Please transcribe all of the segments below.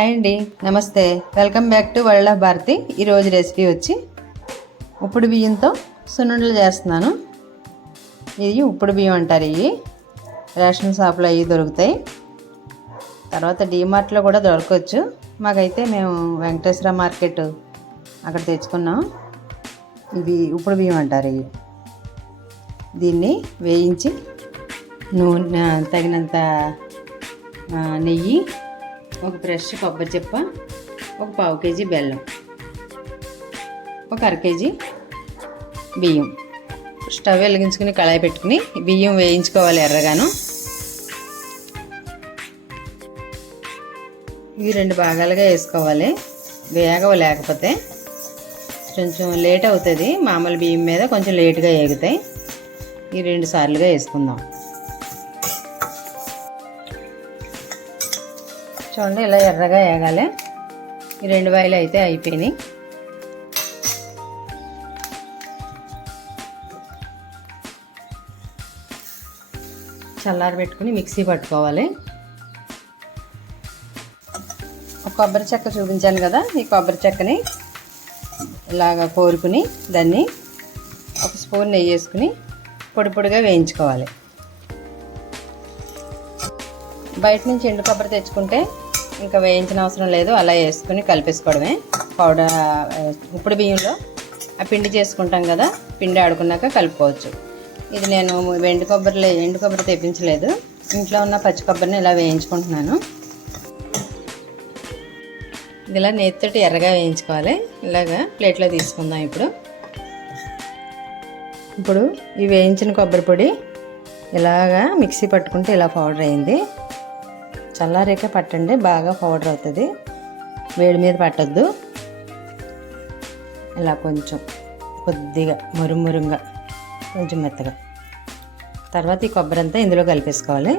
Hi అండి నమస్తే. Welcome back to world of Bharati ఈరోజు రెసిపీ వచ్చి ఉప్పుడు బియ్యంతో సున్నుండలు చేస్తున్నాను. ఇది ఉప్పుడు బియ్యం అంటారు ఇవి. రేషన్ షాప్లో అవి దొరుకుతాయి. తర్వాత డీమార్ట్లో కూడా దొరకవచ్చు. మాకైతే మేము వెంకటేశ్వర మార్కెట్ అక్కడ తెచ్చుకున్నాం. ఇవి ఉప్పుడు బియ్యం అంటారు ఇవి. దీన్ని వేయించి నూనె తగినంత నెయ్యి ఒక ఫ్రెష్ కొబ్బరి చిప్ప ఒక పావు కేజీ బెల్లం ఒక అర కేజీ బియ్యం. స్టవ్ వెలిగించుకుని కళాయి పెట్టుకుని బియ్యం వేయించుకోవాలి ఎర్రగాను. ఇవి రెండు భాగాలుగా వేసుకోవాలి. వేగవ లేకపోతే కొంచెం లేట్ అవుతుంది. మామూలు బియ్యం మీద కొంచెం లేటుగా వేగుతాయి ఈ రెండు సార్లుగా వేసుకుందాం. చూడండి ఇలా ఎర్రగా వేగాలి ఈ రెండు వాయిలు అయితే అయిపోయినాయి. చల్లారి పెట్టుకుని మిక్సీ పట్టుకోవాలి. కొబ్బరి చెక్క చూపించాను కదా ఈ కొబ్బరి చెక్కని ఇలాగ కోరుకుని దాన్ని ఒక స్పూన్ నెయ్యి వేసుకుని పొడి పొడిగా వేయించుకోవాలి. బయట నుంచి ఎండు కొబ్బరి తెచ్చుకుంటే ఇంకా వేయించిన అవసరం లేదు అలా వేసుకుని కలిపేసుకోవడమే. పౌడర్ ఉప్పుడు బియ్యంలో ఆ పిండి చేసుకుంటాం కదా పిండి ఆడుకున్నాక కలుపుకోవచ్చు. ఇది నేను ఎండు కొబ్బరి ఎండు కొబ్బరి తెప్పించలేదు. ఇంట్లో ఉన్న పచ్చి కొబ్బరిని ఇలా వేయించుకుంటున్నాను. ఇది ఇలా నేతితోటి ఎర్రగా వేయించుకోవాలి. ఇలాగా ప్లేట్లో తీసుకుందాం ఇప్పుడు. ఇప్పుడు ఈ వేయించిన కొబ్బరి పొడి ఇలాగా మిక్సీ పట్టుకుంటే ఇలా పౌడర్ అయింది. చల్లారేకే పట్టండి బాగా పౌడర్ అవుతుంది. వేడి మీద పట్టద్దు. ఇలా కొంచెం కొద్దిగా మురుమురుగా కొంచెం మెత్తగా. తర్వాత ఈ కొబ్బరి అంతా ఇందులో కలిపేసుకోవాలి.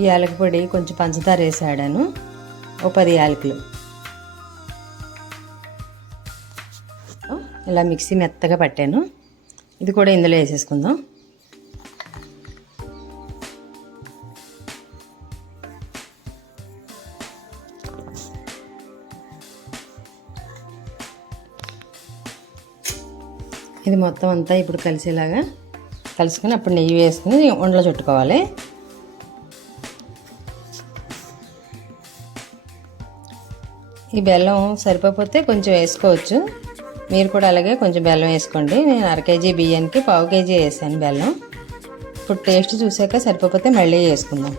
ఈ యాలక పొడి కొంచెం పంచదార వేసి ఆడాను పది యాలకులు. ఇలా మిక్సీ మెత్తగా పట్టాను. ఇది కూడా ఇందులో వేసేసుకుందాం. ఇది మొత్తం అంతా ఇప్పుడు కలిసేలాగా కలుసుకొని అప్పుడు నెయ్యి వేసుకుని ఉండలో చుట్టుకోవాలి. ఈ బెల్లం సరిపోతే కొంచెం వేసుకోవచ్చు. మీరు కూడా అలాగే కొంచెం బెల్లం వేసుకోండి. నేను అర కేజీ బియ్యానికి పావు కేజీ వేసాను బెల్లం. ఇప్పుడు టేస్ట్ చూసాక సరిపోతే మళ్ళీ వేసుకుందాం.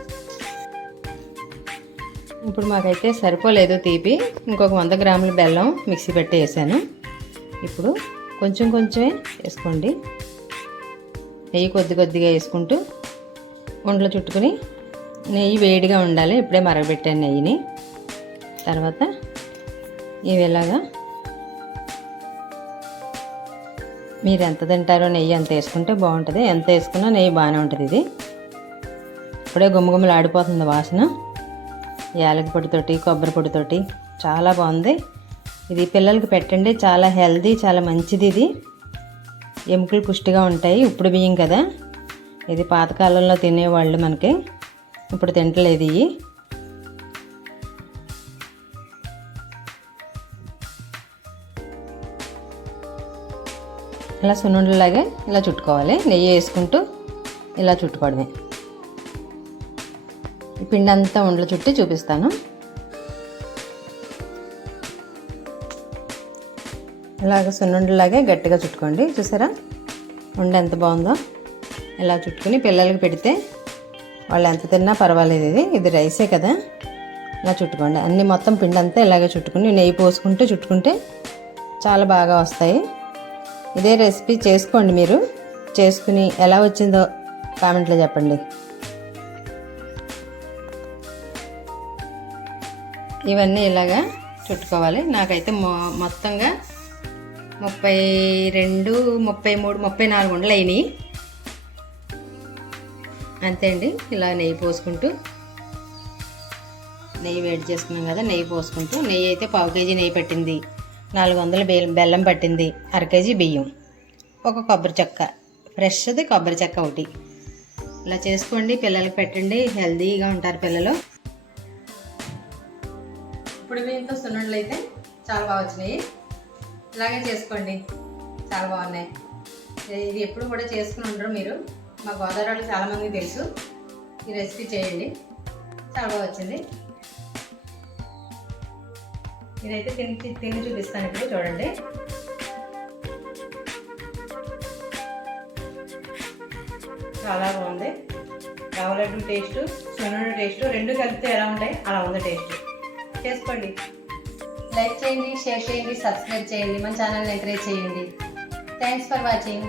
ఇప్పుడు మాకైతే సరిపోలేదు తీపి. ఇంకొక వంద గ్రాముల బెల్లం మిక్సీ పెట్టి వేసాను. ఇప్పుడు కొంచెం కొంచెమే వేసుకోండి. నెయ్యి కొద్ది కొద్దిగా వేసుకుంటూ ఉండలు చుట్టుకుని నెయ్యి వేడిగా ఉండాలి. ఇప్పుడే మరగబెట్టాను నెయ్యిని. తర్వాత ఇవి ఇలాగా మీరు ఎంత తింటారో నెయ్యి ఎంత వేసుకుంటే బాగుంటుంది. ఎంత వేసుకున్నా నెయ్యి బాగానే ఉంటుంది ఇది. ఇప్పుడే గుమ్మగుమ్మలు ఆడిపోతుంది వాసన. యాలకి పొడితోటి కొబ్బరి పొడితోటి చాలా బాగుంది. ఇది పిల్లలకి పెట్టండి. చాలా హెల్దీ చాలా మంచిది ఇది. ఎముకలు పుష్టిగా ఉంటాయి. ఇప్పుడు బియ్యం కదా. ఇది పాతకాలంలో తినేవాళ్ళు మనకి. ఇప్పుడు తింటలేదు ఇవి. ఇలా సున్నుండలాగే ఇలా చుట్టుకోవాలి. నెయ్యి వేసుకుంటూ ఇలా చుట్టుకోవడమే. పిండి అంతా ఉండలు చుట్టి చూపిస్తాను. ఇలాగ సున్నుండలాగే గట్టిగా చుట్టుకోండి. చూసారా? ఉండ ఎంత బాగుందో. ఇలా చుట్టుకుని పిల్లలకి పెడితే వాళ్ళు ఎంత తిన్నా పర్వాలేదు ఇది. ఇది రైసే కదా. ఇలా చుట్టుకోండి. అన్ని మొత్తం పిండి అంతా ఇలాగే చుట్టుకుని నెయ్యి పోసుకుంటూ చుట్టుకుంటే చాలా బాగా వస్తాయి. ఇదే రెసిపీ చేసుకోండి మీరు. చేసుకుని ఎలా వచ్చిందో కామెంట్లో చెప్పండి. ఇవన్నీ ఇలాగా చుట్టుకోవాలి. నాకైతే మొ మొత్తంగా ముప్పై రెండు ముప్పై మూడు ముప్పై నాలుగు ఉండలు అయినాయి. అంతే అండి. ఇలా నెయ్యి పోసుకుంటూ నెయ్యి వేడి చేసుకున్నాం కదా నెయ్యి పోసుకుంటూ నెయ్యి అయితే పావు కేజీ నెయ్యి పట్టింది. నాలుగు వందల బెల్లం బెల్లం పట్టింది. అర కేజీ బియ్యం. ఒక కొబ్బరి చెక్క. ఫ్రెష్ది కొబ్బరి చెక్క ఒకటి. ఇలా చేసుకోండి పిల్లలకి పెట్టండి. హెల్తీగా ఉంటారు పిల్లలు. ఇప్పుడు బియ్యంతో సున్నుండలు అయితే చాలా బాగా వచ్చినాయి. ఇలాగే చేసుకోండి. చాలా బాగున్నాయి. ఇది ఎప్పుడు కూడా చేసుకుని ఉండరు మీరు. మా గోదావరి వాళ్ళు చాలామందికి తెలుసు. ఈ రెసిపీ చేయండి. చాలా బాగా వచ్చింది. ఇదైతే తిని తిని చూపిస్తాను ఇప్పుడు చూడండి. చాలా బాగుంది. రవ్వ లడ్డు టేస్ట్ సున్నుండ టేస్ట్ రెండు కలిపితే ఎలా ఉంటాయి? అలా ఉంది టేస్ట్. చేసుకోండి. లైక్ చేయండి షేర్ చేయండి సబ్స్క్రైబ్ చేయండి మన ఛానల్ని ఎంకరేజ్ చేయండి. Thanks for watching.